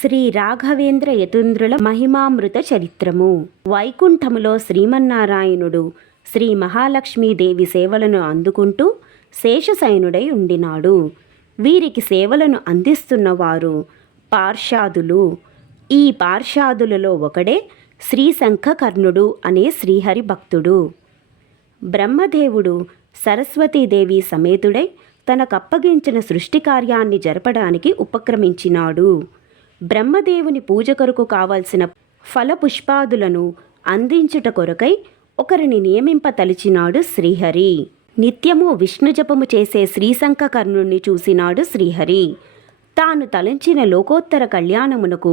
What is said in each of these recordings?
శ్రీ రాఘవేంద్ర యతుంద్రుల మహిమామృత చరిత్రము. వైకుంఠములో శ్రీమన్నారాయణుడు శ్రీ మహాలక్ష్మీదేవి సేవలను అందుకుంటూ శేషశయనుడై ఉండినాడు. వీరికి సేవలను అందిస్తున్నవారు పార్షాదులు. ఈ పార్షాదులలో ఒకడే శ్రీశంఖకర్ణుడు అనే శ్రీహరి భక్తుడు. బ్రహ్మదేవుడు సరస్వతీదేవి సమేతుడై తనకప్పగించిన సృష్టి కార్యాన్ని జరపడానికి ఉపక్రమించినాడు. బ్రహ్మదేవుని పూజ కొరకు కావలసిన ఫలపుష్పాదులను అందించుట కొరకై ఒకరిని నియమింపతలిచినాడు శ్రీహరి. నిత్యము విష్ణు జపము చేసే శ్రీశంఖకర్ణుణ్ణి చూసినాడు శ్రీహరి. తాను తలంచిన లోకోత్తర కళ్యాణమునకు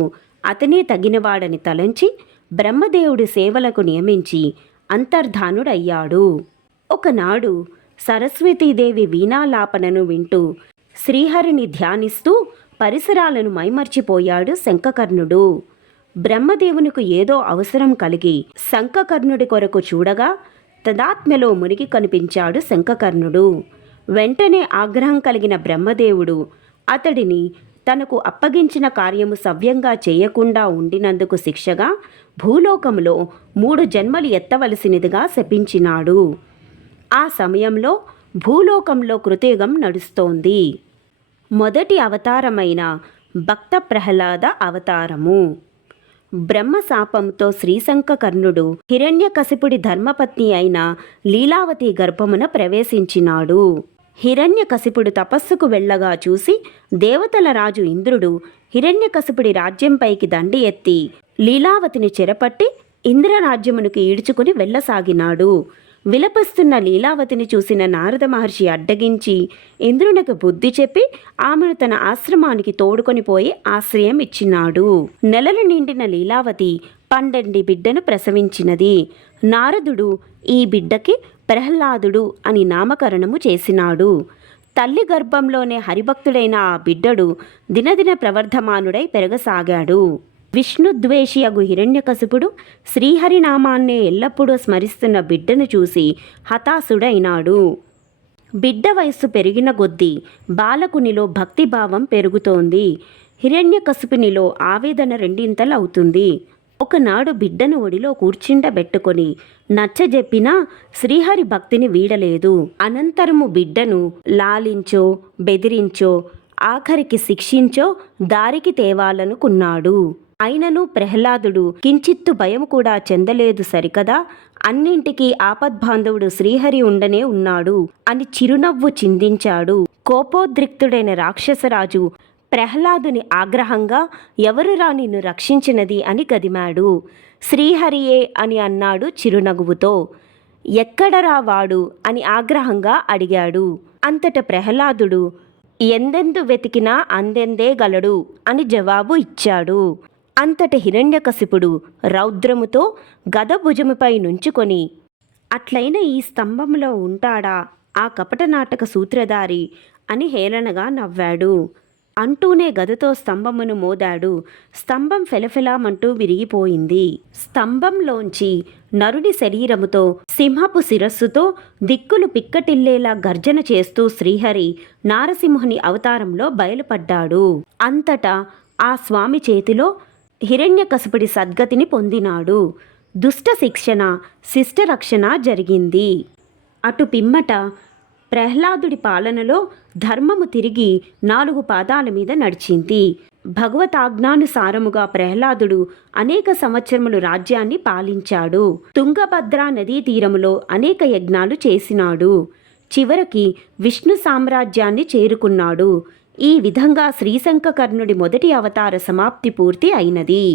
అతనే తగినవాడని తలంచి బ్రహ్మదేవుడి సేవలకు నియమించి అంతర్ధానుడయ్యాడు. ఒకనాడు సరస్వతీదేవి వీణాలాపనను వింటూ శ్రీహరిని ధ్యానిస్తూ పరిసరాలను మైమర్చిపోయాడు శంఖకర్ణుడు. బ్రహ్మదేవునికి ఏదో అవసరం కలిగి శంఖకర్ణుడి కొరకు చూడగా తదాత్మ్యలో మునిగి కనిపించాడు శంఖకర్ణుడు. వెంటనే ఆగ్రహం కలిగిన బ్రహ్మదేవుడు అతడిని తనకు అప్పగించిన కార్యము సవ్యంగా చేయకుండా ఉండినందుకు శిక్షగా భూలోకంలో 3 జన్మలు ఎత్తవలసినదిగా శపించినాడు. ఆ సమయంలో భూలోకంలో కృతయుగం నడుస్తోంది. మొదటి అవతారమైన భక్త ప్రహ్లాద అవతారము. బ్రహ్మశాపంతో శ్రీశంఖకర్ణుడు హిరణ్యకశిపుడి ధర్మపత్ని అయిన లీలావతి గర్భమున ప్రవేశించినాడు. హిరణ్యకశిపుడు తపస్సుకు వెళ్ళగా చూసి దేవతల రాజు ఇంద్రుడు హిరణ్యకశిపుడి రాజ్యంపైకి దండి ఎత్తి లీలావతిని చెరపట్టి ఇంద్రరాజ్యమునికి ఈడ్చుకుని వెళ్ళసాగినాడు. విలపిస్తున్న లీలావతిని చూసిన నారద మహర్షి అడ్డగించి ఇంద్రునికి బుద్ధి చెప్పి ఆమెను తన ఆశ్రమానికి తోడుకొని పోయి ఆశ్రయం ఇచ్చినాడు. నెలలు నిండిన లీలావతి 12 బిడ్డను ప్రసవించినది. నారదుడు ఈ బిడ్డకి ప్రహ్లాదుడు అని నామకరణము చేసినాడు. తల్లి గర్భంలోనే హరిభక్తుడైన ఆ బిడ్డడు దినదిన ప్రవర్ధమానుడై పెరగసాగాడు. విష్ణుద్వేషియగు హిరణ్యకశిపుడు శ్రీహరినామాన్నే ఎల్లప్పుడూ స్మరిస్తున్న బిడ్డను చూసి హతాశుడైనాడు. బిడ్డ వయస్సు పెరిగిన కొద్దీ బాలకునిలో భక్తిభావం పెరుగుతోంది. హిరణ్యకశిపునిలో ఆవేదన రెండింతలవుతుంది. ఒకనాడు బిడ్డను ఒడిలో కూర్చుండబెట్టుకొని నచ్చజెప్పినా శ్రీహరి భక్తిని వీడలేదు. అనంతరము బిడ్డను లాలించో బెదిరించో ఆఖరికి శిక్షించో దారికి తేవాలనుకున్నాడు. అయినను ప్రహ్లాదుడు కించిత్తు భయం కూడా చెందలేదు సరికదా, అన్నింటికీ ఆపద్బాంధవుడు శ్రీహరి ఉండనే ఉన్నాడు అని చిరునవ్వు చిందించాడు. కోపోద్రిక్తుడైన రాక్షసరాజు ప్రహ్లాదుని ఆగ్రహంగా ఎవరురా నిన్ను రక్షించినది అని గదిమాడు. శ్రీహరియే అని అన్నాడు చిరునవ్వుతో. ఎక్కడరా వాడు అని ఆగ్రహంగా అడిగాడు. అంతట ప్రహ్లాదుడు ఎందెందు వెతికినా అందెందే గలడు అని జవాబు ఇచ్చాడు. అంతట హిరణ్యకశిపుడు రౌద్రముతో గద భుజముపై నుంచుకొని అట్లైన ఈ స్తంభంలో ఉంటాడా ఆ కపట నాటక సూత్రధారి అని హేళనగా నవ్వాడు. అంటూనే గదతో స్తంభమును మోదాడు. స్తంభం ఫెలఫెలామంటూ విరిగిపోయింది. స్తంభంలోంచి నరుని శరీరముతో సింహపు శిరస్సుతో దిక్కులు పిక్కటిల్లేలా గర్జన చేస్తూ శ్రీహరి నారసింహుని అవతారంలో బయలుపడ్డాడు. అంతటా ఆ స్వామి చేతిలో హిరణ్యకశిపుడి సద్గతిని పొందినాడు. దుష్ట శిక్షణ శిష్టరక్షణ జరిగింది. అటు పిమ్మట ప్రహ్లాదుడి పాలనలో ధర్మము తిరిగి 4 పాదాల మీద నడిచింది. భగవతాజ్ఞానుసారముగా ప్రహ్లాదుడు అనేక సంవత్సరములు రాజ్యాన్ని పాలించాడు. తుంగభద్రా నదీ తీరములో అనేక యజ్ఞాలు చేసినాడు. చివరికి విష్ణు సామ్రాజ్యాన్ని చేరుకున్నాడు. ఈ విధంగా శ్రీశంఖకర్ణుడి మొదటి అవతార సమాప్తి పూర్తి అయినది.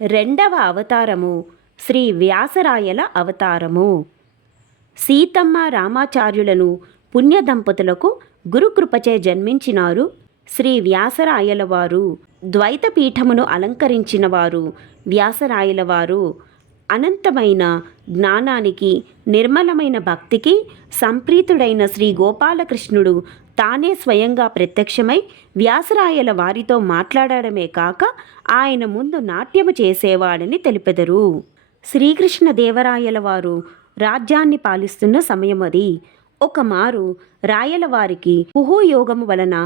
రెండవ అవతారము శ్రీ వ్యాసరాయల అవతారము. సీతమ్మ రామాచార్యులను పుణ్య దంపతులకు గురుకృపచే జన్మించినారు శ్రీ వ్యాసరాయలవారు. ద్వైతపీఠమును అలంకరించిన వారు వ్యాసరాయలవారు. అనంతమైన జ్ఞానానికి నిర్మలమైన భక్తికి సంప్రీతుడైన శ్రీ గోపాలకృష్ణుడు తానే స్వయంగా ప్రత్యక్షమై వ్యాసరాయల వారితో మాట్లాడడమే కాక ఆయన ముందు నాట్యము చేసేవాడని తెలిపెదరు. శ్రీకృష్ణదేవరాయల వారు రాజ్యాన్ని పాలిస్తున్న సమయం అది. ఒకమారు రాయలవారికి కుహుయోగము వలన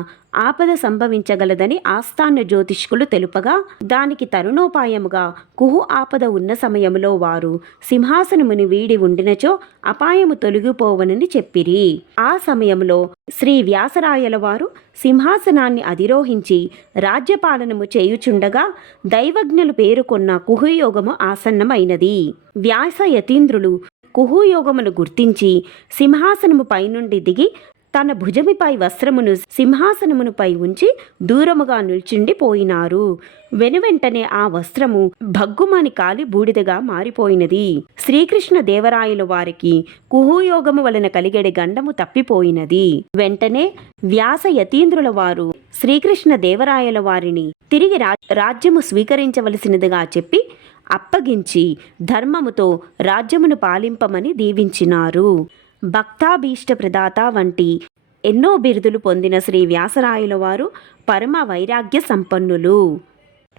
ఆపద సంభవించగలదని ఆస్థాన జ్యోతిష్కులు తెలుపగా, దానికి తరుణోపాయముగా కుహు ఆపద ఉన్న సమయంలో వారు సింహాసనముని వీడి ఉండినచో అపాయము తొలగిపోవనని చెప్పిరి. ఆ సమయంలో శ్రీ వ్యాసరాయల వారు సింహాసనాన్ని అధిరోహించి రాజ్యపాలనము చేయుచుండగా దైవజ్ఞులు పేరుకొన్న కుహుయోగము ఆసన్నమైనది. వ్యాస యతీంద్రులు కుహుయోగమును గుర్తించి సింహాసనము పైనుండి దిగి తన భుజమిపై వస్త్రమును సింహాసనమునుపై ఉంచి దూరముగా నిల్చుండిపోయినారు. వెనువెంటనే ఆ వస్త్రము భగ్గుమని కాలి బూడిదగా మారిపోయినది. శ్రీకృష్ణ దేవరాయల వారికి కుహుయోగము వలన కలిగడి గండము తప్పిపోయినది. వెంటనే వ్యాస యతీంద్రుల వారు శ్రీకృష్ణ దేవరాయల వారిని తిరిగి రాజ్యము స్వీకరించవలసినదిగా చెప్పి అప్పగించి ధర్మముతో రాజ్యమును పాలింపమని దీవించినారు. భక్తాభీష్ట ప్రదాత వంటి ఎన్నో బిరుదులు పొందిన శ్రీ వ్యాసరాయల వారు పరమ వైరాగ్య సంపన్నులు.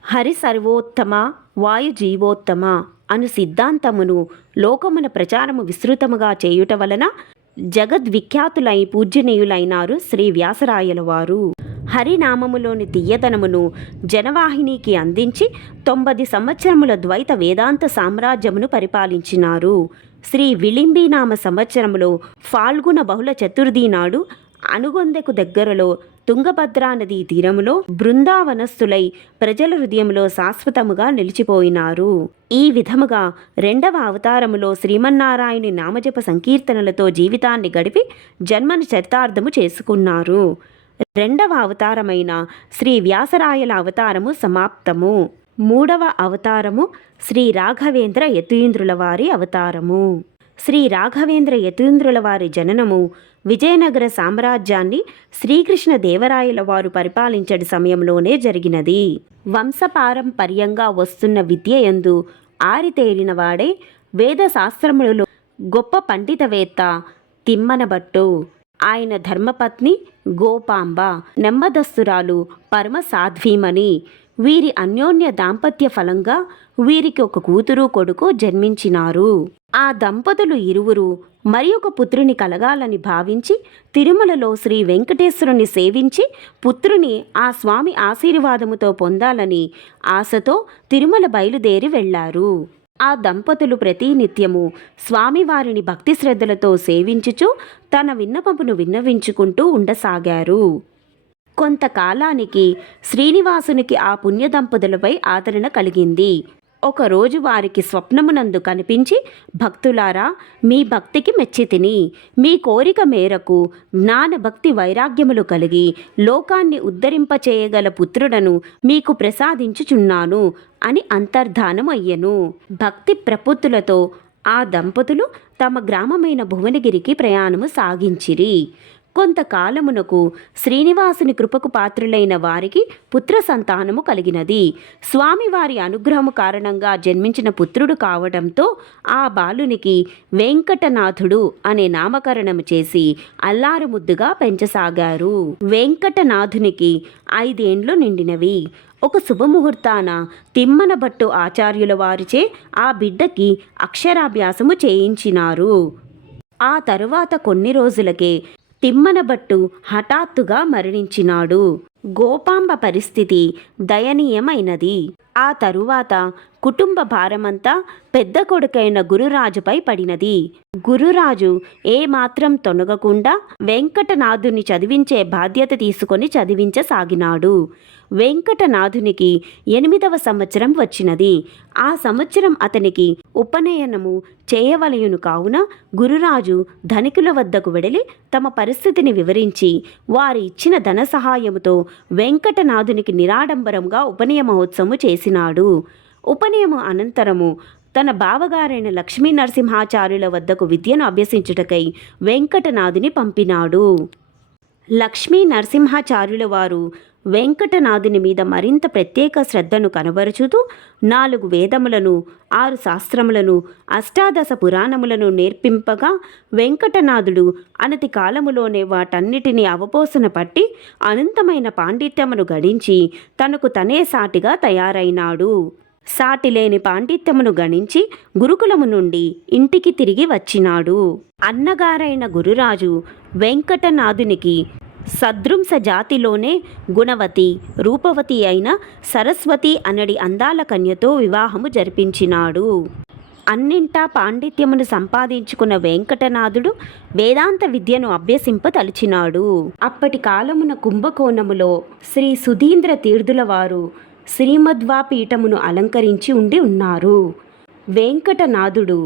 హరి సర్వోత్తమ వాయు జీవోత్తమ అను సిద్ధాంతమును లోకమున ప్రచారము విస్తృతముగా చేయుట వలన జగద్విఖ్యాతులై పూజ్యనీయులైనారు శ్రీ వ్యాసరాయల వారు. హరినామములోని తీయతనమును జనవాహినికి అందించి 90 సంవత్సరముల ద్వైత వేదాంత సామ్రాజ్యమును పరిపాలించినారు. శ్రీ విళింబీనామ సంవత్సరములో ఫాల్గుణ బహుళ చతుర్థి నాడు అనుగొందెకు దగ్గరలో తుంగభద్రా నదీ తీరములో బృందావనస్థులై ప్రజల హృదయంలో శాశ్వతముగా నిలిచిపోయినారు. ఈ విధముగా 2వ అవతారములో శ్రీమన్నారాయణి నామజప సంకీర్తనలతో జీవితాన్ని గడిపి జన్మను చరితార్థము చేసుకున్నారు. 2వ అవతారమైన శ్రీ వ్యాసరాయల అవతారము సమాప్తము. 3వ అవతారము శ్రీ రాఘవేంద్ర యతీంద్రుల వారి అవతారము. శ్రీ రాఘవేంద్ర యతీంద్రుల వారి జననము విజయనగర సామ్రాజ్యాన్ని శ్రీకృష్ణ దేవరాయల వారు పరిపాలించడి సమయంలోనే జరిగినది. వంశపారంపర్యంగా వస్తున్న విద్యయందు ఆరితేరిన వాడే వేద శాస్త్రములలో గొప్ప పండితవేత్త తిమ్మనబట్టు. ఆయన ధర్మపత్ని గోపాంబ, నెమ్మదస్తురాలు పరమ సాధ్వీమణి. వీరి అన్యోన్య దాంపత్య ఫలంగా వీరికి ఒక కూతురు కొడుకు జన్మించినారు. ఆ దంపతులు ఇరువురు మరి ఒక పుత్రుని కలగాలని భావించి తిరుమలలో శ్రీ వెంకటేశ్వరుని సేవించి పుత్రుని ఆ స్వామి ఆశీర్వాదముతో పొందాలని ఆశతో తిరుమల బయలుదేరి వెళ్లారు. ఆ దంపతులు ప్రతినిత్యము స్వామివారిని భక్తి శ్రద్ధలతో సేవించుచు తన విన్నపమును విన్నవించుకుంటూ ఉండసాగారు. కొంతకాలానికి శ్రీనివాసునికి ఆ పుణ్య దంపతులపై ఆదరణ కలిగింది. ఒకరోజు వారికి స్వప్నమునందు కనిపించి, భక్తులారా, మీ భక్తికి మెచ్చితిని. మీ కోరిక మేరకు జ్ఞాన భక్తి వైరాగ్యములు కలిగి లోకాన్ని ఉద్ధరింపచేయగల పుత్రుడను మీకు ప్రసాదించుచున్నాను అని అంతర్ధానం అయ్యెను. భక్తి ప్రపత్తులతో ఆ దంపతులు తమ గ్రామమైన భువనగిరికి ప్రయాణము సాగించిరి. కొంతకాలమునకు శ్రీనివాసుని కృపకు పాత్రులైన వారికి పుత్ర సంతానము కలిగినది. స్వామివారి అనుగ్రహము కారణంగా జన్మించిన పుత్రుడు కావడంతో ఆ బాలునికి వెంకటనాథుడు అనే నామకరణము చేసి అల్లారు ముద్దుగా పెంచసాగారు. వెంకటనాథునికి 5 ఏండ్లు నిండినవి. ఒక శుభముహూర్తాన తిమ్మనభట్టు ఆచార్యుల వారిచే ఆ బిడ్డకి అక్షరాభ్యాసము చేయించినారు. ఆ తరువాత కొన్ని రోజులకే తిమ్మనభట్టు హఠాత్తుగా మరణించినాడు. గోపాంబ పరిస్థితి దయనీయమైనది. ఆ తరువాత కుటుంబ భారమంతా పెద్ద కొడుకైన గురురాజుపై పడినది. గురురాజు ఏమాత్రం తొనగకుండా వెంకటనాథుని చదివించే బాధ్యత తీసుకొని చదివించసాగినాడు. వెంకటనాథునికి 8వ సంవత్సరం వచ్చినది. ఆ సంవత్సరం అతనికి ఉపనయనము చేయవలయును కావున గురురాజు ధనికుల వద్దకు వెడలి తమ పరిస్థితిని వివరించి వారి ఇచ్చిన ధన సహాయముతో వెంకటనాథునికి నిరాడంబరంగా ఉపనయ మహోత్సవము చేసినాడు. ఉపనయము అనంతరము తన బావగారైన లక్ష్మీ నరసింహాచార్యుల వద్దకు విద్యను అభ్యసించుటకై వెంకటనాథుని పంపినాడు. లక్ష్మీ నరసింహాచార్యుల వారు వెంకటనాథుని మీద మరింత ప్రత్యేక శ్రద్ధను కనబరుచుతూ 4 వేదములను, 6 శాస్త్రములను, 18 పురాణములను నేర్పింపగా వెంకటనాథుడు అనతి కాలములోనే వాటన్నిటినీ అవపోసన పట్టి అనంతమైన పాండిత్యమును గడించి తనకు తనే సాటిగా తయారైనాడు. సాటిలేని పాండిత్యమును గణించి గురుకులము నుండి ఇంటికి తిరిగి వచ్చినాడు. అన్నగారైన గురురాజు వెంకటనాథునికి సదృంస జాతిలోనే గుణవతి రూపవతి అయిన సరస్వతి అనడి అందాల కన్యతో వివాహము జరిపించినాడు. అన్నింటా పాండిత్యమును సంపాదించుకున్న వెంకటనాథుడు వేదాంత విద్యను అభ్యసింపతలిచినాడు. అప్పటి కాలమున కుంభకోణములో శ్రీ సుధీంద్ర తీర్థుల వారు శ్రీమద్వాపీఠమును అలంకరించి ఉండి ఉన్నారు. వెంకటనాథుడు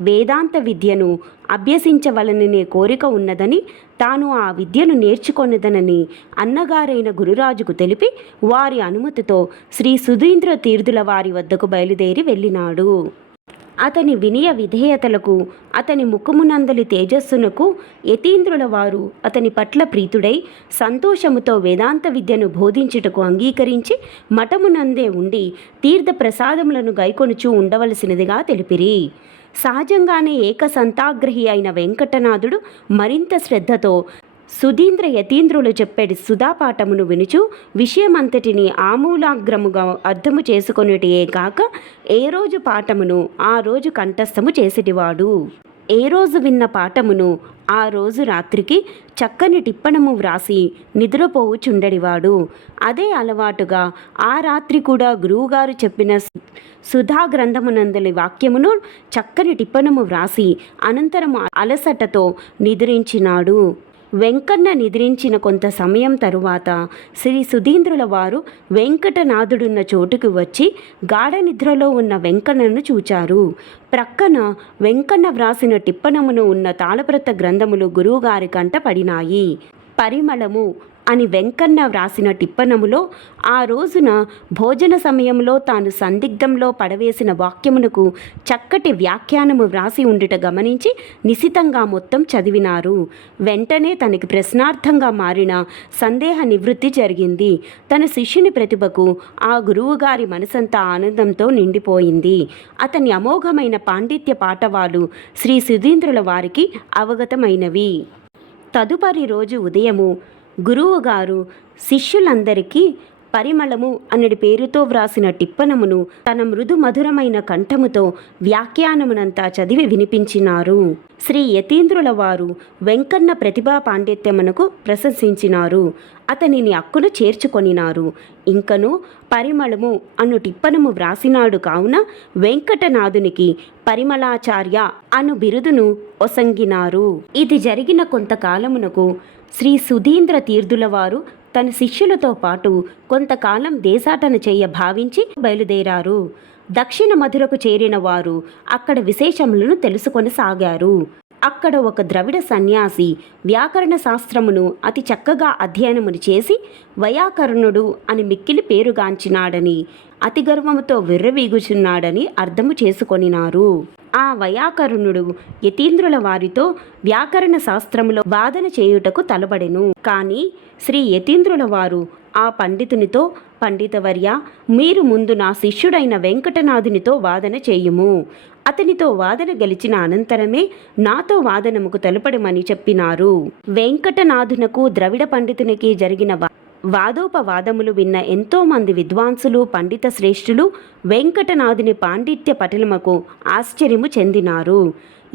వేదాంత విద్యను అభ్యసించవలననే కోరిక ఉన్నదని, తాను ఆ విద్యను నేర్చుకొనదనని అన్నగారైన గురురాజుకు తెలిపి వారి అనుమతితో శ్రీ సుధీంద్ర తీర్థుల వారి వద్దకు బయలుదేరి వెళ్ళినాడు. అతని వినయ విధేయతలకు, అతని ముఖమునందలి తేజస్సునకు యతీంద్రుల వారు అతని పట్ల ప్రీతుడై సంతోషముతో వేదాంత విద్యను బోధించుటకు అంగీకరించి మఠమునందే ఉండి తీర్థ ప్రసాదములను గైకొనుచూ ఉండవలసినదిగా తెలిపిరి. సహజంగానే ఏకసంతాగ్రహి అయిన వెంకటనాథుడు మరింత శ్రద్ధతో సుధీంద్ర యతీంద్రులు చెప్పేటి సుధాపాఠమును వినుచు విషయమంతటిని ఆమూలాగ్రముగా అర్థము చేసుకొనుటయే కాక ఏ రోజు పాఠమును ఆ రోజు కంఠస్థము చేసిటివాడు. ఏ రోజు విన్న పాఠమును ఆ రోజు రాత్రికి చక్కని టిప్పణము వ్రాసి నిద్రపోవుచుండడివాడు. అదే అలవాటుగా ఆ రాత్రి కూడా గురువుగారు చెప్పిన సుధా గ్రంథమునందలి వాక్యమును చక్కని టిప్పణము వ్రాసి అనంతరము అలసటతో నిద్రించినాడు. వెంకన్న నిద్రించిన కొంత సమయం తరువాత శ్రీ సుధీంద్రుల వారు వెంకటనాథుడున్న చోటుకు వచ్చి గాఢ నిద్రలో ఉన్న వెంకన్నను చూచారు. ప్రక్కన వెంకన్న వ్రాసిన టిప్పణమును ఉన్న తాళప్రత గ్రంథములు గురువుగారి కంట పడినాయి. పరిమళము అని వెంకన్న వ్రాసిన టిప్పణములో ఆ రోజున భోజన సమయంలో తాను సందిగ్ధంలో పడవేసిన వాక్యమునకు చక్కటి వ్యాఖ్యానము వ్రాసి ఉండుట గమనించి నిశితంగా మొత్తం చదివినారు. వెంటనే తనకి ప్రశ్నార్థంగా మారిన సందేహ నివృత్తి జరిగింది. తన శిష్యుని ప్రతిభకు ఆ గురువుగారి మనసంతా ఆనందంతో నిండిపోయింది. అతని అమోఘమైన పాండిత్య పాఠవాలు శ్రీ సుధీంద్రుల వారికి అవగతమైనవి. తదుపరి రోజు ఉదయము గురువుగారు శిష్యులందరికీ పరిమళము అన్నడి పేరుతో వ్రాసిన టిప్పణమును తన మృదు మధురమైన కంఠముతో వ్యాఖ్యానమునంతా చదివి వినిపించినారు. శ్రీ యతీంద్రుల వారు వెంకన్న ప్రతిభా పాండిత్యమునకు ప్రశంసించినారు. అతనిని అక్కున చేర్చుకొనినారు. ఇంకను పరిమళము అను టిప్పణము వ్రాసినాడు కావున వెంకటనాథునికి పరిమళాచార్య అను బిరుదును ఒసంగినారు. ఇది జరిగిన కొంతకాలమునకు శ్రీ సుధీంద్ర తీర్థుల వారు తన శిష్యులతో పాటు కొంతకాలం దేశాటన చెయ్య భావించి బయలుదేరారు. దక్షిణ మధురకు చేరిన వారు అక్కడ విశేషములను తెలుసుకొనసాగారు. అక్కడ ఒక ద్రవిడ సన్యాసి వ్యాకరణ శాస్త్రమును అతి చక్కగా అధ్యయనమును చేసి వైయాకరణుడు అని మిక్కిలి పేరుగాంచినాడని, అతి గర్వముతో విర్రవీగుచున్నాడని అర్థము చేసుకొనినారు. ఆ వైయాకరణుడు యతీంద్రుల వారితో వ్యాకరణ శాస్త్రములో వాదన చేయుటకు తలబడెను. కానీ శ్రీ యతీంద్రుల వారు ఆ పండితునితో, పండితవర్య, మీరు ముందు నా శిష్యుడైన వెంకటనాథునితో వాదన చేయుము. అతనితో వాదన గెలిచిన అనంతరమే నాతో వాదనముకు తెలపడమని చెప్పినారు. వెంకటనాథునకు ద్రవిడ పండితునికి జరిగిన వాదోపవాదములు విన్న ఎంతోమంది విద్వాంసులు, పండిత శ్రేష్ఠులు వెంకటనాథుని పాండిత్య పటలముకు ఆశ్చర్యము చెందినారు.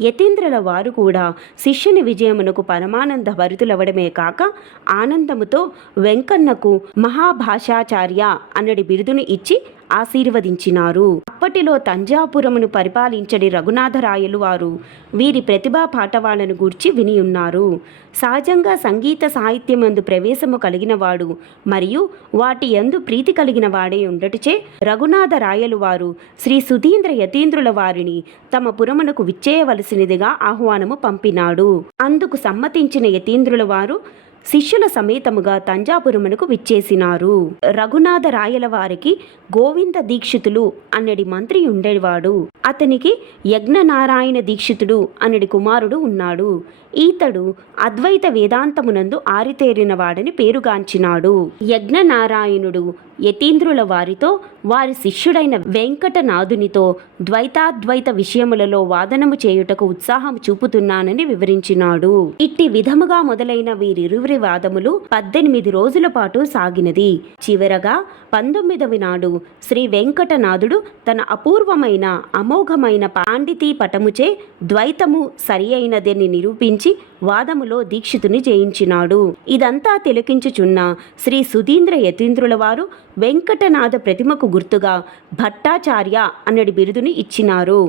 యతీంద్రుల వారు కూడా శిష్యుని విజయమునకు పరమానంద భరితులవడమే కాక ఆనందముతో వెంకన్నకు మహాభాషాచార్య అన్నడి బిరుదును ఇచ్చి ఆశీర్వదించినారు. అప్పటిలో తంజాపురమును పరిపాలించడి రఘునాథరాయలు వారు వీరి ప్రతిభా పాఠవాలను గూర్చి వినియున్నారు. సహజంగా సంగీత సాహిత్యమందు ప్రవేశము కలిగినవాడు మరియు వాటి యందు ప్రీతి కలిగిన వాడే ఉండటచే రఘునాథరాయలు వారు శ్రీ సుధీంద్ర యతీంద్రుల వారిని తమ పురమునకు విచ్చేయవలసినదిగా ఆహ్వానము పంపినాడు. అందుకు సమ్మతించిన యతీంద్రుల వారు శిష్యుల సమేతముగా తంజాపురమునకు విచ్చేసినారు. రఘునాథరాయల వారికి గోవింద దీక్షితులు అన్నడి మంత్రి ఉండేవాడు. అతనికి యజ్ఞనారాయణ దీక్షితుడు అన్నడి కుమారుడు ఉన్నాడు. ఈతడు అద్వైత వేదాంతమునందు ఆరితేరిన వాడని పేరుగాంచినాడు. యజ్ఞనారాయణుడు యతీంద్రుల వారితో వారి శిష్యుడైన వెంకటనాథునితో ద్వైతాద్వైత విషయములలో వాదనము చేయుటకు ఉత్సాహం చూపుతున్నానని వివరించినాడు. ఇట్టి విధముగా మొదలైన వీరిరువురి వాదములు 18 రోజుల పాటు సాగినది. చివరగా 19వ నాడు శ్రీ వెంకటనాథుడు తన అపూర్వమైన అమోఘమైన పాండితీ పటముచే ద్వైతము సరి అయినదని నిరూపించి వాదములో దీక్షితుని జయించినాడు. ఇదంతా తిలకించుచున్న శ్రీ సుధీంద్ర యతీంద్రుల వారు వెంకటనాథ ప్రతిమకు గుర్తుగా భట్టాచార్య అన్నడి బిరుదుని ఇచ్చినారు.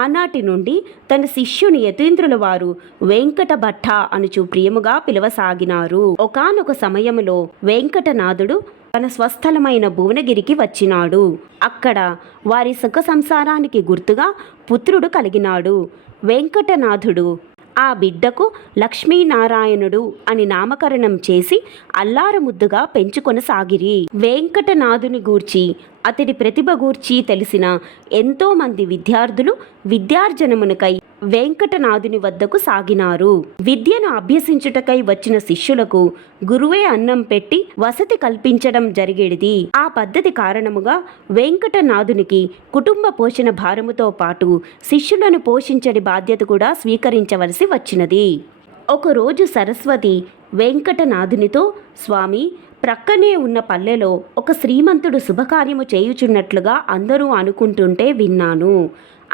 ఆనాటి నుండి తన శిష్యుని యతీంద్రుల వారు వెంకట భట్ట అనుచు ప్రియముగా పిలవసాగినారు. ఒకానొక సమయములో వెంకటనాథుడు తన స్వస్థలమైన భువనగిరికి వచ్చినాడు. అక్కడ వారి సుఖ సంసారానికి గుర్తుగా పుత్రుడు కలిగినాడు. వెంకటనాథుడు ఆ బిడ్డకు లక్ష్మీనారాయణుడు అని నామకరణం చేసి అల్లారముద్దుగా పెంచుకొనసాగిరి. వెంకటనాథుని గూర్చి అతడి ప్రతిభ గూర్చి తెలిసిన ఎంతోమంది విద్యార్థులు విద్యార్జనమునకై వెంకటనాథుని వద్దకు సాగినారు. విద్యను అభ్యసించుటకై వచ్చిన శిష్యులకు గురువే అన్నం పెట్టి వసతి కల్పించడం జరిగేది. ఆ పద్ధతి కారణముగా వెంకటనాథునికి కుటుంబ పోషణ భారముతో పాటు శిష్యులను పోషించడి బాధ్యత కూడా స్వీకరించవలసి వచ్చినది. ఒకరోజు సరస్వతి వెంకటనాథునితో, స్వామి, ప్రక్కనే ఉన్న పల్లెలో ఒక శ్రీమంతుడు శుభకార్యము చేయుచున్నట్లుగా అందరూ అనుకుంటుంటే విన్నాను.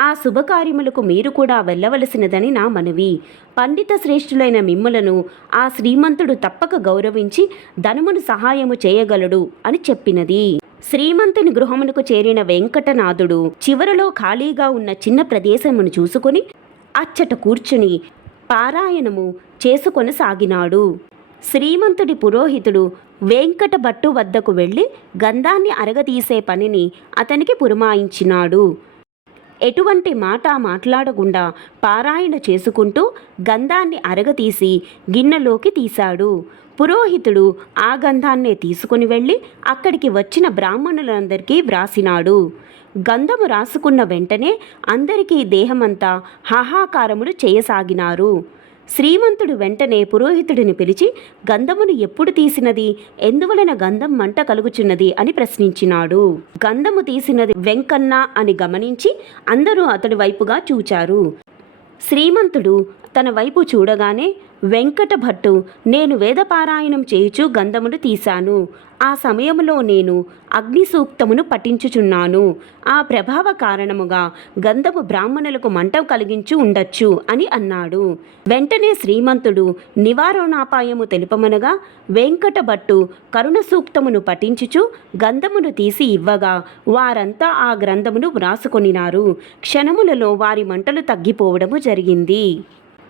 ఆ శుభకార్యములకు మీరు కూడా వెళ్ళవలసినదని నా మనవి. పండిత శ్రేష్ఠులైన మిమ్ములను ఆ శ్రీమంతుడు తప్పక గౌరవించి ధనమును సహాయము చేయగలడు అని చెప్పినది. శ్రీమంతుని గృహమునకు చేరిన వెంకటనాథుడు చివరలో ఖాళీగా ఉన్న చిన్న ప్రదేశమును చూసుకుని అచ్చట కూర్చుని పారాయణము చేసుకొనసాగినాడు. శ్రీమంతుడి పురోహితుడు వెంకట భట్టు వద్దకు వెళ్ళి గంధాన్ని అరగదీసే పనిని అతనికి పురమాయించినాడు. ఎటువంటి మాట మాట్లాడకుండా పారాయణ చేసుకుంటూ గంధాన్ని అరగతీసి గిన్నెలోకి తీశాడు. పురోహితుడు ఆ గంధాన్నే తీసుకుని వెళ్ళి అక్కడికి వచ్చిన బ్రాహ్మణులందరికీ వ్రాసినాడు. గంధము రాసుకున్న వెంటనే అందరికీ దేహమంతా హాహాకారములు చేయసాగినారు. శ్రీమంతుడు వెంటనే పురోహితుడిని పిలిచి గంధమును ఎప్పుడు తీసినది, ఎందువలన గంధం మంట కలుగుచున్నది అని ప్రశ్నించినాడు. గంధము తీసినది వెంకన్న అని గమనించి అందరూ అతడి వైపుగా చూచారు. శ్రీమంతుడు తన వైపు చూడగానే వెంకట భట్టు, నేను వేదపారాయణం చేయుచు గంధమును తీశాను. ఆ సమయంలో నేను అగ్ని సూక్తమును పఠించుచున్నాను. ఆ ప్రభావ కారణముగా గంధము బ్రాహ్మణులకు మంట కలిగించు ఉండొచ్చు అని అన్నాడు. వెంటనే శ్రీమంతుడు నివారణోపాయము తెలుపమనగా వెంకట భట్టు కరుణ సూక్తమును పఠించుచు గంధమును తీసి ఇవ్వగా వారంతా ఆ గ్రంథమును వ్రాసుకొనినారు. క్షణములలో వారి మంటలు తగ్గిపోవడము జరిగింది.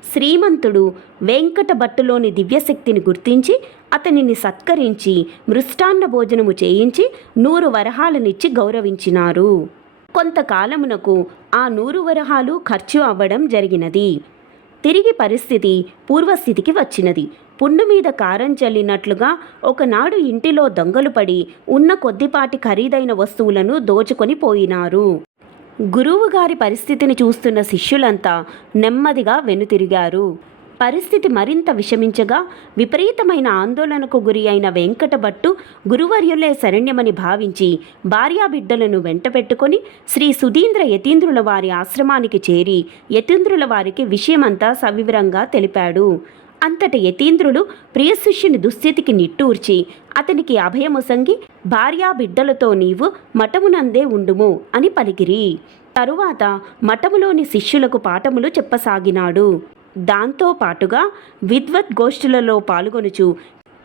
శ్రీమంతుడు వెంకట భట్టులోని దివ్యశక్తిని గుర్తించి అతనిని సత్కరించి మృష్టాన్న భోజనము చేయించి 100 వరహాలనిచ్చి గౌరవించినారు. కొంతకాలమునకు ఆ 100 వరహాలు ఖర్చు అవ్వడం జరిగినది. తిరిగి పరిస్థితి పూర్వస్థితికి వచ్చినది. పుండు మీద కారం చల్లినట్లుగా ఒకనాడు ఇంటిలో దొంగలు పడి ఉన్న కొద్దిపాటి ఖరీదైన వస్తువులను దోచుకొని పోయినారు. గురువుగారి పరిస్థితిని చూస్తున్న శిష్యులంతా నెమ్మదిగా వెనుతిరిగారు. పరిస్థితి మరింత విషమించగా విపరీతమైన ఆందోళనకు గురి అయిన వెంకటభట్టు గురువర్యులే శరణ్యమని భావించి భార్యాబిడ్డలను వెంటపెట్టుకొని శ్రీ సుధీంద్ర యతీంద్రుల వారి ఆశ్రమానికి చేరి యతీంద్రుల వారికి విషయమంతా సవివరంగా తెలిపాడు. అంతట యతీంద్రులు ప్రియశిష్యుని దుస్థితికి నిట్టూర్చి అతనికి అభయముసంగి భార్యాబిడ్డలతో నీవు మఠమునందే ఉండుము అని పలికిరి. తరువాత మఠములోని శిష్యులకు పాఠములు చెప్పసాగినాడు. దాంతో పాటుగా విద్వద్గోష్ఠులలో పాల్గొనుచు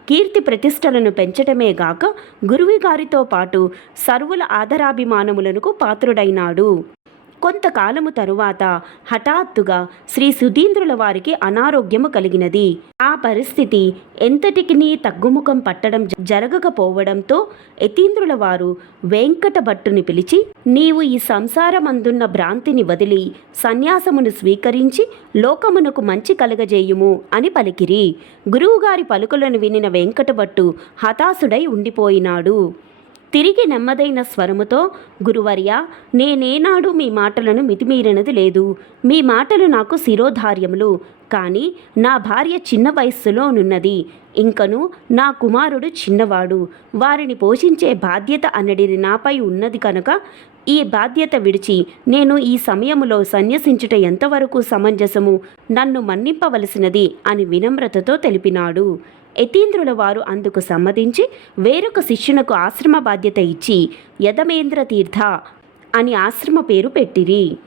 కీర్తి ప్రతిష్టలను పెంచటమే గాక గురువుగారితో పాటు సర్వుల ఆదరాభిమానములకు పాత్రుడైనాడు. కొంతకాలము తరువాత హఠాత్తుగా శ్రీ సుధీంద్రుల వారికి అనారోగ్యము కలిగినది. ఆ పరిస్థితి ఎంతటికినీ తగ్గుముఖం పట్టడం జరగకపోవడంతో యతీంద్రుల వారు వెంకట భట్టుని పిలిచి, నీవు ఈ సంసారమందున్న భ్రాంతిని వదిలి సన్యాసమును స్వీకరించి లోకమునకు మంచి కలగజేయుము అని పలికిరి. గురువుగారి పలుకులను వినిన వెంకటభట్టు హతాశుడై ఉండిపోయినాడు. తిరిగి నెమ్మదైన స్వరముతో, గురువర్య, నేనేనాడు మీ మాటలను మితిమీరినది లేదు. మీ మాటలు నాకు శిరోధార్యములు. కానీ నా భార్య చిన్న వయస్సులోనున్నది. ఇంకను నా కుమారుడు చిన్నవాడు. వారిని పోషించే బాధ్యత అన్నడిది నాపై ఉన్నది కనుక ఈ బాధ్యత విడిచి నేను ఈ సమయములో సన్యసించుట ఎంతవరకు సమంజసము? నన్ను మన్నింపవలసినది అని వినమ్రతతో తెలిపినాడు. యతీంద్రుల వారు అందుకు సమ్మతించి వేరొక శిష్యునకు ఆశ్రమ బాధ్యత ఇచ్చి యదమేంద్ర తీర్థ అని ఆశ్రమ పేరు పెట్టిరి.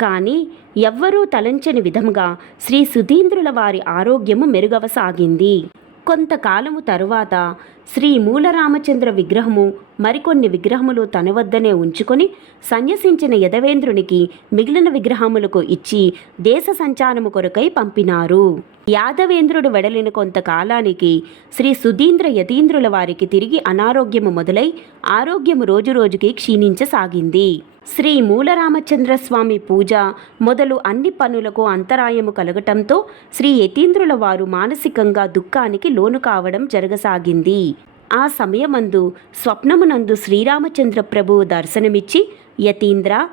కానీ ఎవ్వరూ తలంచని విధముగా శ్రీ సుధీంద్రుల వారి ఆరోగ్యము మెరుగవసాగింది. కొంతకాలము తరువాత శ్రీ మూలరామచంద్ర విగ్రహము మరికొన్ని విగ్రహములు తన వద్దనే ఉంచుకొని సన్యసించిన యదవేంద్రునికి మిగిలిన విగ్రహములకు ఇచ్చి దేశ సంచారము కొరకై పంపినారు. యాదవేంద్రుడు వెడలిన కొంతకాలానికి శ్రీ సుధీంద్ర యతీంద్రుల వారికి తిరిగి అనారోగ్యము మొదలై ఆరోగ్యము రోజురోజుకి క్షీణించసాగింది. శ్రీ మూలరామచంద్ర స్వామి పూజ మొదలు అన్ని పనులకు అంతరాయము కలగటంతో శ్రీ యతీంద్రుల వారు మానసికంగా దుఃఖానికి లోను కావడం జరగసాగింది. ఆ సమయమందు స్వప్నమునందు శ్రీరామచంద్ర ప్రభువు దర్శనమిచ్చి, యతీంద్ర,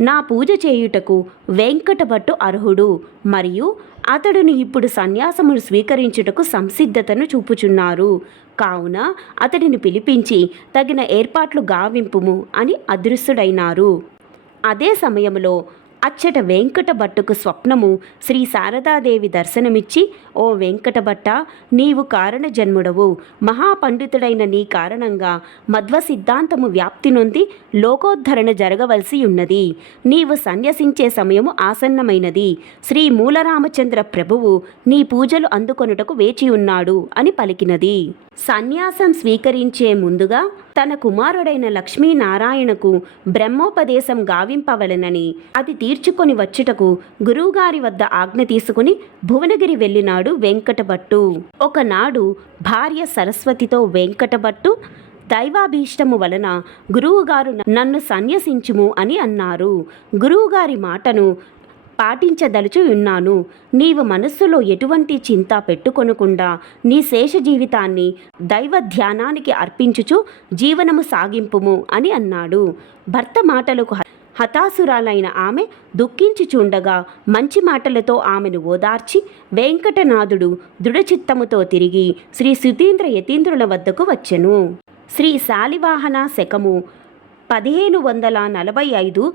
నా పూజ చేయుటకు వెంకటభట్టు అర్హుడు, మరియు అతడును ఇప్పుడు సన్యాసమును స్వీకరించుటకు సంసిద్ధతను చూపుచున్నారు. కావున అతడిని పిలిపించి తగిన ఏర్పాట్లు గావింపుము అని అదృశ్యుడైనారు. అదే సమయంలో అచ్చట వెంకటభట్టుకు స్వప్నము శ్రీ శారదాదేవి దర్శనమిచ్చి, ఓ వెంకటభట్ట, నీవు కారణ జన్ముడవు. మహాపండితుడైన నీ కారణంగా మధ్వ సిద్ధాంతము వ్యాప్తి నొంది లోకోద్ధరణ జరగవలసి ఉన్నది. నీవు సన్యసించే సమయము ఆసన్నమైనది. శ్రీ మూలరామచంద్ర ప్రభువు నీ పూజలు అందుకొనుటకు వేచి ఉన్నాడు అని పలికినది. సన్యాసం స్వీకరించే ముందుగా తన కుమారుడైన లక్ష్మీనారాయణకు బ్రహ్మోపదేశం గావింపవలెనని, అది తీర్చుకొని వచ్చుటకు గురువుగారి వద్ద ఆజ్ఞ తీసుకుని భువనగిరి వెళ్ళినాడు వెంకటభట్టు. ఒకనాడు భార్య సరస్వతితో వెంకటభట్టు, దైవాభీష్టము వలన గురువుగారు నన్ను సన్యసించుము అని అన్నారు. గురువుగారి మాటను పాటించదలుచు ఉన్నాను. నీవు మనస్సులో ఎటువంటి చింత పెట్టుకొనకుండా నీ శేష జీవితాన్ని దైవ ధ్యానానికి అర్పించుచు జీవనము సాగింపుము అని అన్నాడు. భర్త మాటలకు హతాసురాలైన ఆమె దుఃఖించుచుండగా మంచి మాటలతో ఆమెను ఓదార్చి వెంకటనాథుడు దృఢచిత్తముతో తిరిగి శ్రీ సుధీంద్ర యతీంద్రుల వద్దకు వచ్చెను. శ్రీ శాలివాహన శకము 1545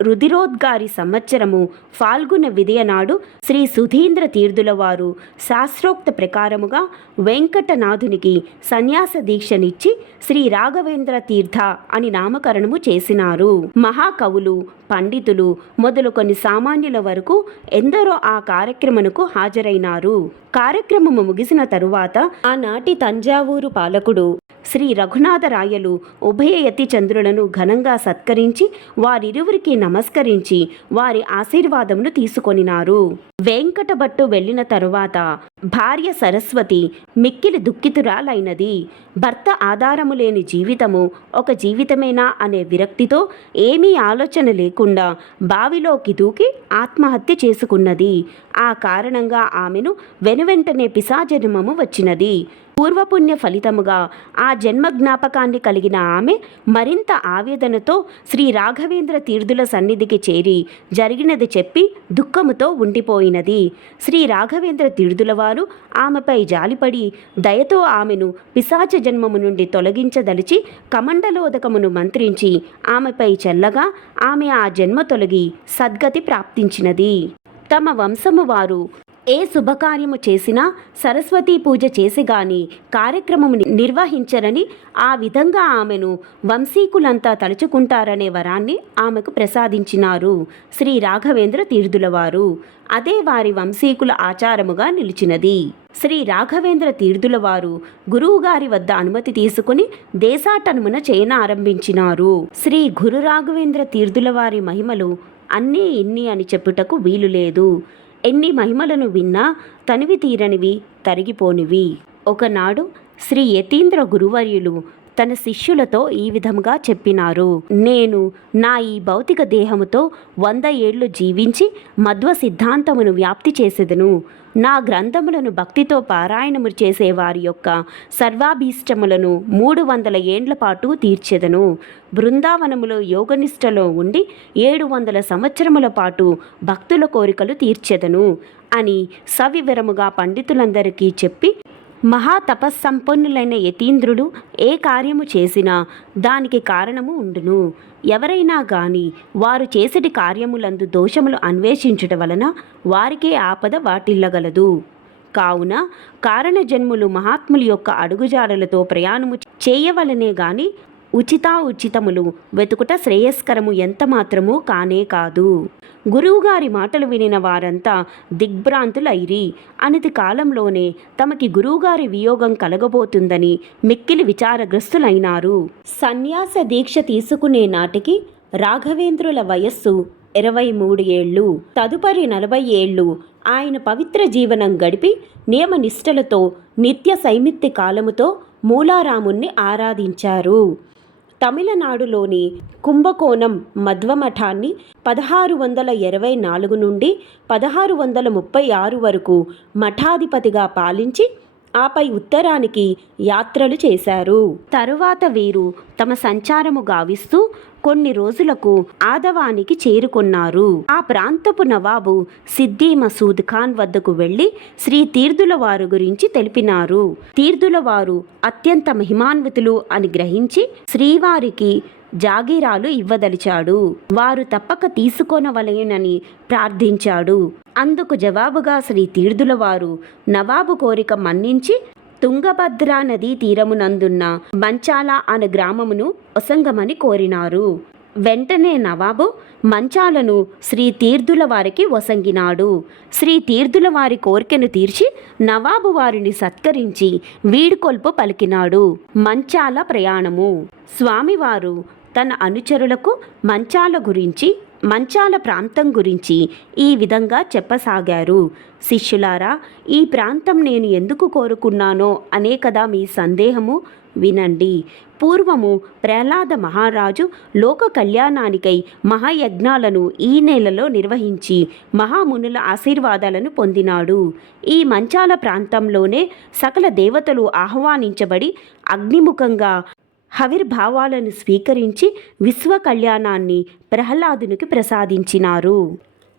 రుధిరోద్గారి సంవత్సరము ఫాల్గుణ విదయనాడు శ్రీ సుధీంద్ర తీర్థుల వారు శాస్త్రోక్త ప్రకారముగా వెంకటనాథునికి సన్యాస దీక్షనిచ్చి శ్రీ రాఘవేంద్ర తీర్థ అని నామకరణము చేసినారు. మహాకవులు, పండితులు మొదలు కొన్ని సామాన్యుల వరకు ఎందరో ఆ కార్యక్రమమునకు హాజరైనారు. కార్యక్రమము ముగిసిన తరువాత ఆనాటి తంజావూరు పాలకుడు శ్రీ రఘునాథరాయలు ఉభయ యతిచంద్రులను ఘనంగా సత్కరించి వారిరువురికి నమస్కరించి వారి ఆశీర్వాదమును తీసుకొనినారు. వెంకటభట్టు వెళ్ళిన తరువాత భార్య సరస్వతి మిక్కిలి దుఃఖితురాలైనది. భర్త ఆధారము లేని జీవితము ఒక జీవితమేనా అనే విరక్తితో ఏమీ ఆలోచన లేకుండా బావిలోకి దూకి ఆత్మహత్య చేసుకున్నది. ఆ కారణంగా ఆమెను వెనువెంటనే పిశాచజన్మము వచ్చినది. పూర్వపుణ్య ఫలితముగా ఆ జన్మ జ్ఞాపకాన్ని కలిగిన ఆమె మరింత ఆవేదనతో శ్రీ రాఘవేంద్ర తీర్థుల సన్నిధికి చేరి జరిగినది చెప్పి దుఃఖముతో ఉండిపోయినది. శ్రీ రాఘవేంద్ర తీర్థుల వారు ఆమెపై జాలిపడి దయతో ఆమెను పిశాచ జన్మము నుండి తొలగించదలిచి కమండలోదకమును మంత్రించి ఆమెపై చల్లగా ఆమె ఆ జన్మ తొలగి సద్గతి ప్రాప్తించినది. తమ వంశము వారు ఏ శుభకార్యము చేసినా సరస్వతీ పూజ చేసి గాని కార్యక్రమము నిర్వహించరని, ఆ విధంగా ఆమెను వంశీకులంతా తలుచుకుంటారనే వరాన్ని ఆమెకు ప్రసాదించినారు శ్రీ రాఘవేంద్ర తీర్థుల వారు. అదే వారి వంశీకుల ఆచారముగా నిలిచినది. శ్రీ రాఘవేంద్ర తీర్థుల వారు గురువుగారి వద్ద అనుమతి తీసుకుని దేశాటనమున చేయనారంభించినారు. శ్రీ గురు రాఘవేంద్ర తీర్థుల వారి మహిమలు అన్నీ ఇన్ని అని చెప్పుటకు వీలు లేదు. ఎన్ని మహిమలను విన్నా తనివి తీరనివి, తరిగిపోనివి. ఒకనాడు శ్రీ యతీంద్ర గురువర్యులు తన శిష్యులతో ఈ విధముగా చెప్పినారు. నేను నా ఈ భౌతిక దేహముతో 100 ఏళ్లు జీవించి మధ్వ సిద్ధాంతమును వ్యాప్తి చేసేదను. నా గ్రంథములను భక్తితో పారాయణము చేసే వారి యొక్క సర్వాభీష్టములను 300 ఏండ్ల పాటు తీర్చెదను. బృందావనములో యోగనిష్టలో ఉండి 700 సంవత్సరముల పాటు భక్తుల కోరికలు తీర్చెదను అని సవివరముగా పండితులందరికీ చెప్పి, మహాతపస్సంపన్నులైన యతీంద్రుడు ఏ కార్యము చేసినా దానికి కారణము ఉండును. ఎవరైనా గాని వారు చేసేటి కార్యములందు దోషములు అన్వేషించుట వలన వారికే ఆపద వాటిల్లగలదు. కావున కారణజన్ములు మహాత్ముల యొక్క అడుగుజాడలతో ప్రయాణము చేయవలనే గాని ఉచితాఉచితములు వెతుకుట శ్రేయస్కరము ఎంత మాత్రమూ కానే కాదు. గురువుగారి మాటలు వినిన వారంతా దిగ్భ్రాంతులైరి. అనతి కాలంలోనే తమకి గురువుగారి వియోగం కలగబోతుందని మిక్కిలి విచారగ్రస్తులైనారు. సన్యాస దీక్ష తీసుకునే నాటికి రాఘవేంద్రుల వయస్సు 23 ఏళ్ళు. తదుపరి 40 ఏళ్ళు ఆయన పవిత్ర జీవనం గడిపి నియమనిష్టలతో నిత్య సైమిత్తి కాలముతో మూలారాముణ్ణి ఆరాధించారు. తమిళనాడులోని కుంభకోణం మధ్వమఠాన్ని 1624 నుండి 1636 వరకు మఠాధిపతిగా పాలించి ఆపై ఉత్తరానికి యాత్రలు చేశారు. తరువాత వీరు తమ సంచారము గావిస్తూ కొన్ని రోజులకు ఆదవానికి చేరుకున్నారు. ఆ ప్రాంతపు నవాబు సిద్ది మసూద్ ఖాన్ వద్దకు వెళ్లి శ్రీ తీర్థుల వారు గురించి తెలిపినారు. తీర్థుల వారు అత్యంత మహిమాన్వితులు అని గ్రహించి శ్రీవారికి జాగీరాలు ఇవ్వదలిచాడు. వారు తప్పక తీసుకొనవలెనని ప్రార్థించాడు. అందుకు జవాబుగా శ్రీ తీర్థుల వారు నవాబు కోరిక మన్నించి తుంగభద్రా నదీ తీరమునందున్న మంచాల అనే గ్రామమును ఒసంగమని కోరినారు. వెంటనే నవాబు మంచాలను శ్రీ తీర్థుల వారికి ఒసంగినాడు. శ్రీ తీర్థుల వారి కోరికను తీర్చి నవాబు వారిని సత్కరించి వీడుకొల్పు పలికినాడు. మంచాల ప్రయాణము. స్వామివారు తన అనుచరులకు మంచాల గురించి, మంచాల ప్రాంతం గురించి ఈ విధంగా చెప్పసాగారు. శిష్యులారా, ఈ ప్రాంతం నేను ఎందుకు కోరుకున్నానో అనే కదా మీ సందేహము. వినండి. పూర్వము ప్రహ్లాద మహారాజు లోక కళ్యాణానికై మహాయజ్ఞాలను ఈ నెలలో నిర్వహించి మహామునుల ఆశీర్వాదాలను పొందినాడు. ఈ మంచాల ప్రాంతంలోనే సకల దేవతలు ఆహ్వానించబడి అగ్నిముఖంగా హవిర్భావాలను స్వీకరించి విశ్వ కళ్యాణాన్ని ప్రహ్లాదునికి ప్రసాదించినారు.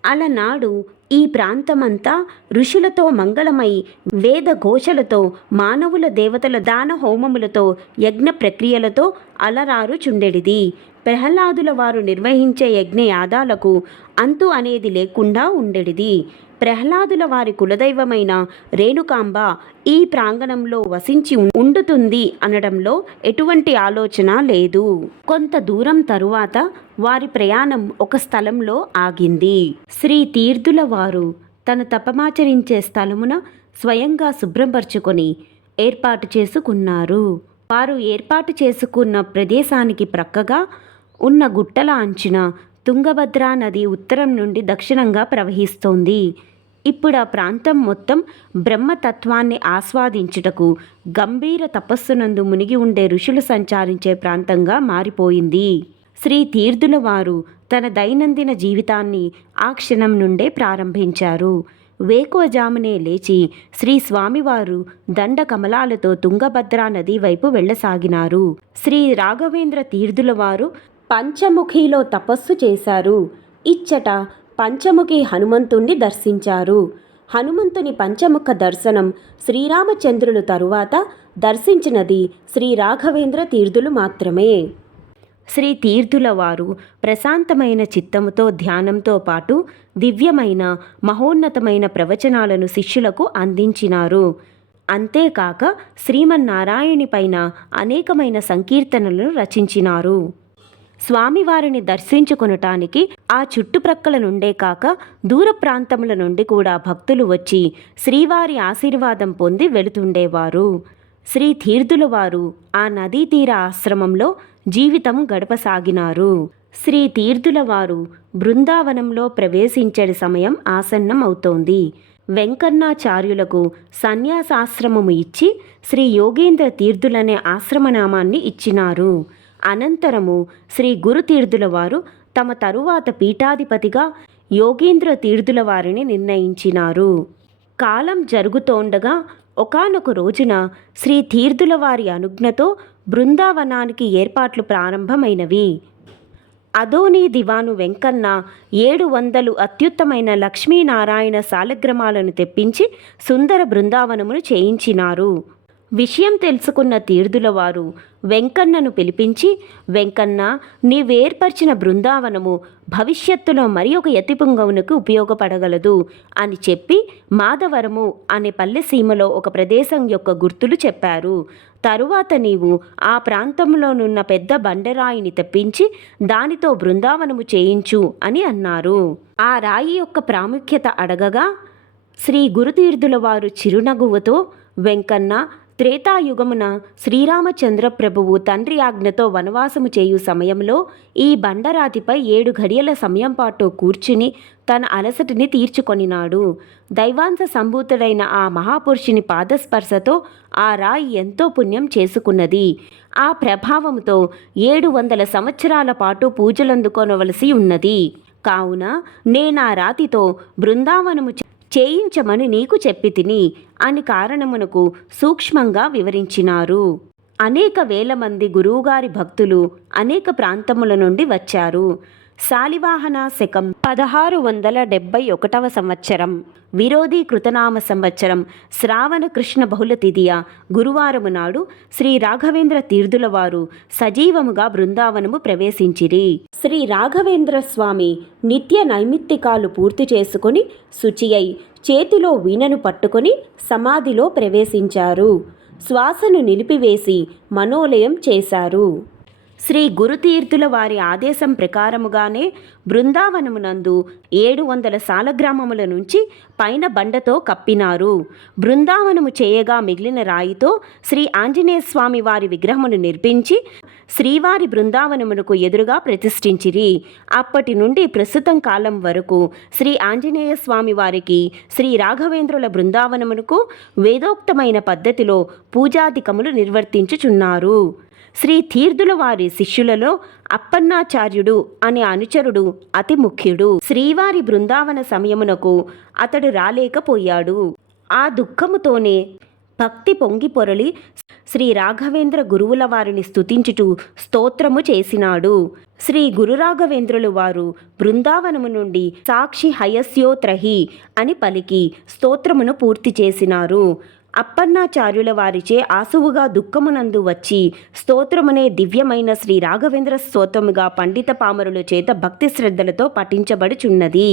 అలనాడు ఈ ప్రాంతమంతా ఋషులతో మంగళమై వేద ఘోషలతో మానవుల దేవతల దాన హోమములతో యజ్ఞ ప్రక్రియలతో అలరారుచుండెడిది. ప్రహ్లాదుల వారు నిర్వహించే యజ్ఞ యాగాలకు అంతు అనేది లేకుండా ఉండెడిది. ప్రహ్లాదుల వారి కులదైవమైన రేణుకాంబ ఈ ప్రాంగణంలో వసించి ఉండుతుంది అనడంలో ఎటువంటి ఆలోచన లేదు. కొంత దూరం తరువాత వారి ప్రయాణం ఒక స్థలంలో ఆగింది. శ్రీ తీర్థుల వారు తన తపమాచరించే స్థలమున స్వయంగా శుభ్రపరుచుకొని ఏర్పాటు చేసుకున్నారు. వారు ఏర్పాటు చేసుకున్న ప్రదేశానికి ప్రక్కగా ఉన్న గుట్టల అంచున తుంగభద్రా నది ఉత్తరం నుండి దక్షిణంగా ప్రవహిస్తోంది. ఇప్పుడు ఆ ప్రాంతం మొత్తం బ్రహ్మతత్వాన్ని ఆస్వాదించుటకు గంభీర తపస్సునందు మునిగి ఉండే ఋషులు సంచారించే ప్రాంతంగా మారిపోయింది. శ్రీ తీర్థుల వారు తన దైనందిన జీవితాన్ని ఆ క్షణం నుండే ప్రారంభించారు. వేకువజామునే లేచి శ్రీ స్వామివారు దండ కమలాలతో తుంగభద్రా నది వైపు వెళ్ళసాగినారు. శ్రీ రాఘవేంద్ర తీర్థుల వారు పంచముఖిలో తపస్సు చేశారు. ఇచ్చట పంచముఖి హనుమంతుణ్ణి దర్శించారు. హనుమంతుని పంచముఖ దర్శనం శ్రీరామచంద్రులు తరువాత దర్శించినది శ్రీ రాఘవేంద్ర తీర్థులు మాత్రమే. శ్రీ తీర్థుల వారు ప్రశాంతమైన చిత్తముతో ధ్యానంతో పాటు దివ్యమైన మహోన్నతమైన ప్రవచనాలను శిష్యులకు అందించినారు. అంతేకాక శ్రీమన్నారాయణి పైన అనేకమైన సంకీర్తనలను రచించినారు. స్వామివారిని దర్శించుకొనటానికి ఆ చుట్టుప్రక్కల నుండే కాక దూర ప్రాంతముల నుండి కూడా భక్తులు వచ్చి శ్రీవారి ఆశీర్వాదం పొంది వెళుతుండేవారు. శ్రీ తీర్థుల వారు ఆ నదీ తీర ఆశ్రమంలో జీవితం గడపసాగినారు. శ్రీ తీర్థుల వారు బృందావనంలో ప్రవేశించే సమయం ఆసన్నం అవుతోంది. వెంకన్నాచార్యులకు సన్యాసాశ్రమము ఇచ్చి శ్రీ యోగేంద్ర తీర్థులనే ఆశ్రమనామాన్ని ఇచ్చినారు. అనంతరము శ్రీ గురుతీర్థుల వారు తమ తరువాత పీఠాధిపతిగా యోగేంద్ర తీర్థుల వారిని నిర్ణయించినారు. కాలం జరుగుతోండగా ఒకానొక రోజున శ్రీ తీర్థుల వారి అనుజ్ఞతో బృందావనానికి ఏర్పాట్లు ప్రారంభమైనవి. అదోని దివాను వెంకన్న 700 అత్యుత్తమైన లక్ష్మీనారాయణ సాలగ్రామాలను తెప్పించి సుందర బృందావనమును చేయించినారు. విషయం తెలుసుకున్న తీర్థుల వారు వెంకన్నను పిలిపించి, వెంకన్న, నీవేర్పరిచిన బృందావనము భవిష్యత్తులో మరి ఒక యతిపుంగవునకు ఉపయోగపడగలదు అని చెప్పి మాధవరము అనే పల్లెసీమలో ఒక ప్రదేశం యొక్క గుర్తులు చెప్పారు. తరువాత నీవు ఆ ప్రాంతంలోనున్న పెద్ద బండరాయిని తెప్పించి దానితో బృందావనము చేయించు అని అన్నారు. ఆ రాయి యొక్క ప్రాముఖ్యత అడగగా శ్రీ గురుతీర్థుల వారు చిరునగువతో, వెంకన్న, త్రేతాయుగమున శ్రీరామచంద్ర ప్రభువు తండ్రి ఆజ్ఞతో వనవాసము చేయు సమయంలో ఈ బండరాతిపై 7 ఘడియల సమయం పాటు కూర్చుని తన అలసటిని తీర్చుకొనినాడు. దైవాంశ సంభూతుడైన ఆ మహాపురుషుని పాదస్పర్శతో ఆ రాయి ఎంతో పుణ్యం చేసుకున్నది. ఆ ప్రభావంతో 700 సంవత్సరాల పాటు పూజలందుకొనవలసి ఉన్నది. కావున నేనా రాతితో బృందావనము చేయించమని నీకు చెప్పి తిని అని కారణమునకు సూక్ష్మంగా వివరించినారు. అనేక వేల మంది గురువుగారి భక్తులు అనేక ప్రాంతముల నుండి వచ్చారు. శాలివాహన శకం 1671 సంవత్సరం విరోధి కృతనామ సంవత్సరం శ్రావణ కృష్ణ బహుళ తిథియ గురువారము నాడు శ్రీ రాఘవేంద్ర తీర్థుల వారు సజీవముగా బృందావనము ప్రవేశించిరి. శ్రీ రాఘవేంద్ర స్వామి నిత్య నైమిత్తికాలు పూర్తి చేసుకొని శుచి అయి చేతిలో వీణను పట్టుకొని సమాధిలో ప్రవేశించారు. శ్వాసను నిలిపివేసి మనోలయం చేశారు. శ్రీ గురుతీర్థుల వారి ఆదేశం ప్రకారముగానే బృందావనమునందు 700 సాలగ్రామముల నుంచి పైన బండతో కప్పినారు. బృందావనము చేయగా మిగిలిన రాయితో శ్రీ ఆంజనేయ స్వామి వారి విగ్రహమును నిర్మించి శ్రీవారి బృందావనమునకు ఎదురుగా ప్రతిష్ఠించిరి. అప్పటి నుండి ప్రస్తుతం కాలం వరకు శ్రీ ఆంజనేయ స్వామి వారికి శ్రీ రాఘవేంద్రుల బృందావనమునకు వేదోక్తమైన పద్ధతిలో పూజాధికములు నిర్వర్తించుచున్నారు. శ్రీ తీర్థుల వారి శిష్యులలో అప్పన్నాచార్యుడు అనే అనుచరుడు అతి ముఖ్యుడు. శ్రీవారి బృందావన సమయమునకు అతడు రాలేకపోయాడు. ఆ దుఃఖముతోనే భక్తి పొంగి పొరలి శ్రీ రాఘవేంద్ర గురువుల వారిని స్తుతించుటూ స్తోత్రము చేసినాడు. శ్రీ గురు రాఘవేంద్రులు వారు బృందావనము నుండి సాక్షి హయస్యోత్రహి అని పలికి స్తోత్రమును పూర్తి చేసినారు. అప్పన్నాచార్యుల వారిచే ఆసువుగా దుఃఖమునందు వచ్చి స్తోత్రమునే దివ్యమైన శ్రీ రాఘవేంద్ర స్తోత్రముగా పండిత పామరుల చేత భక్తి శ్రద్ధలతో పఠించబడుచున్నది.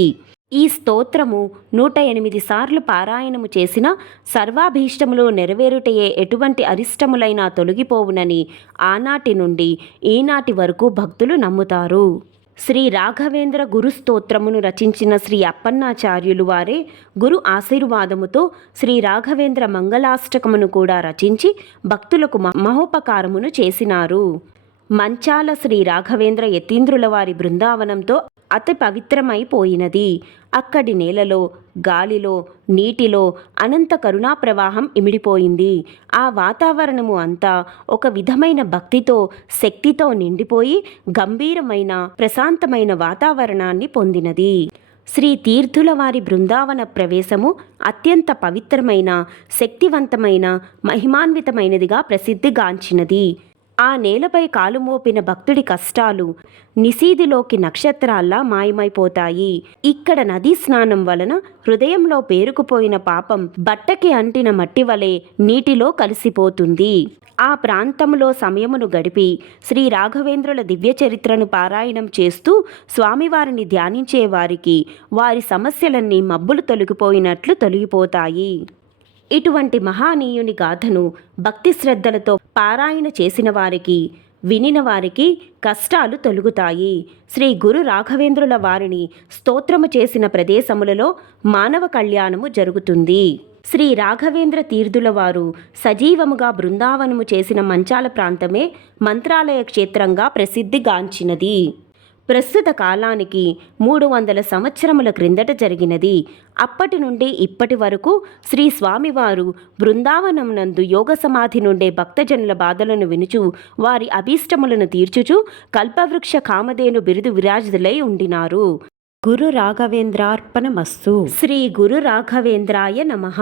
ఈ స్తోత్రము 108 సార్లు పారాయణము చేసిన సర్వాభీష్టములు నెరవేరుటయే ఎటువంటి అరిష్టములైనా తొలగిపోవునని ఆనాటి నుండి ఈనాటి వరకు భక్తులు నమ్ముతారు. శ్రీ రాఘవేంద్ర గురు స్తోత్రమును రచించిన శ్రీ అప్పన్నాచార్యులు వారే గురు ఆశీర్వాదముతో శ్రీ రాఘవేంద్ర మంగళాష్టకమును కూడా రచించి భక్తులకు మహోపకారమును చేసినారు. మంచాల శ్రీ రాఘవేంద్ర యతీంద్రుల వారి బృందావనంతో అతి పవిత్రమైపోయినది. అక్కడి నేలలో, గాలిలో, నీటిలో అనంత కరుణా ప్రవాహం ఇమిడిపోయింది. ఆ వాతావరణము అంతా ఒక విధమైన భక్తితో, శక్తితో నిండిపోయి గంభీరమైన, ప్రశాంతమైన వాతావరణాన్ని పొందినది. శ్రీ తీర్థుల వారి బృందావన ప్రవేశము అత్యంత పవిత్రమైన, శక్తివంతమైన, మహిమాన్వితమైనదిగా ప్రసిద్ధిగాంచినది. ఆ నేలపై కాలు మోపిన భక్తుడి కష్టాలు నిశీదిలోకి నక్షత్రాల్లా మాయమైపోతాయి. ఇక్కడ నదీ స్నానం వలన హృదయంలో పేరుకుపోయిన పాపం బట్టకి అంటిన మట్టి వలె నీటిలో కలిసిపోతుంది. ఆ ప్రాంతంలో సమయమును గడిపి శ్రీ రాఘవేంద్రుల దివ్య చరిత్రను పారాయణం చేస్తూ స్వామివారిని ధ్యానించే వారికి వారి సమస్యలన్నీ మబ్బులు తొలగిపోయినట్లు తొలగిపోతాయి. ఇటువంటి మహానీయుని గాథను భక్తి శ్రద్ధలతో పారాయణ చేసిన వారికి, వినిన వారికి కష్టాలు తొలగుతాయి. శ్రీ గురు రాఘవేంద్రుల వారిని స్తోత్రము చేసిన ప్రదేశములలో మానవ కళ్యాణము జరుగుతుంది. శ్రీ రాఘవేంద్ర తీర్థుల వారు సజీవముగా బృందావనము చేసిన మంచాల ప్రాంతమే మంత్రాలయ క్షేత్రంగా ప్రసిద్ధిగాంచినది. ప్రస్తుత కాలానికి 300 సంవత్సరముల క్రిందట జరిగినది. అప్పటి నుండి ఇప్పటి వరకు శ్రీ స్వామివారు బృందావనం నందు యోగ సమాధి నుండే భక్తజనుల బాధలను వినుచు వారి అభీష్టములను తీర్చుచు కల్పవృక్ష కామధేను బిరుదు విరాజితులై ఉండినారు. గురు రాఘవేంద్రార్పణమస్తు. శ్రీ గురు రాఘవేంద్రాయ నమః.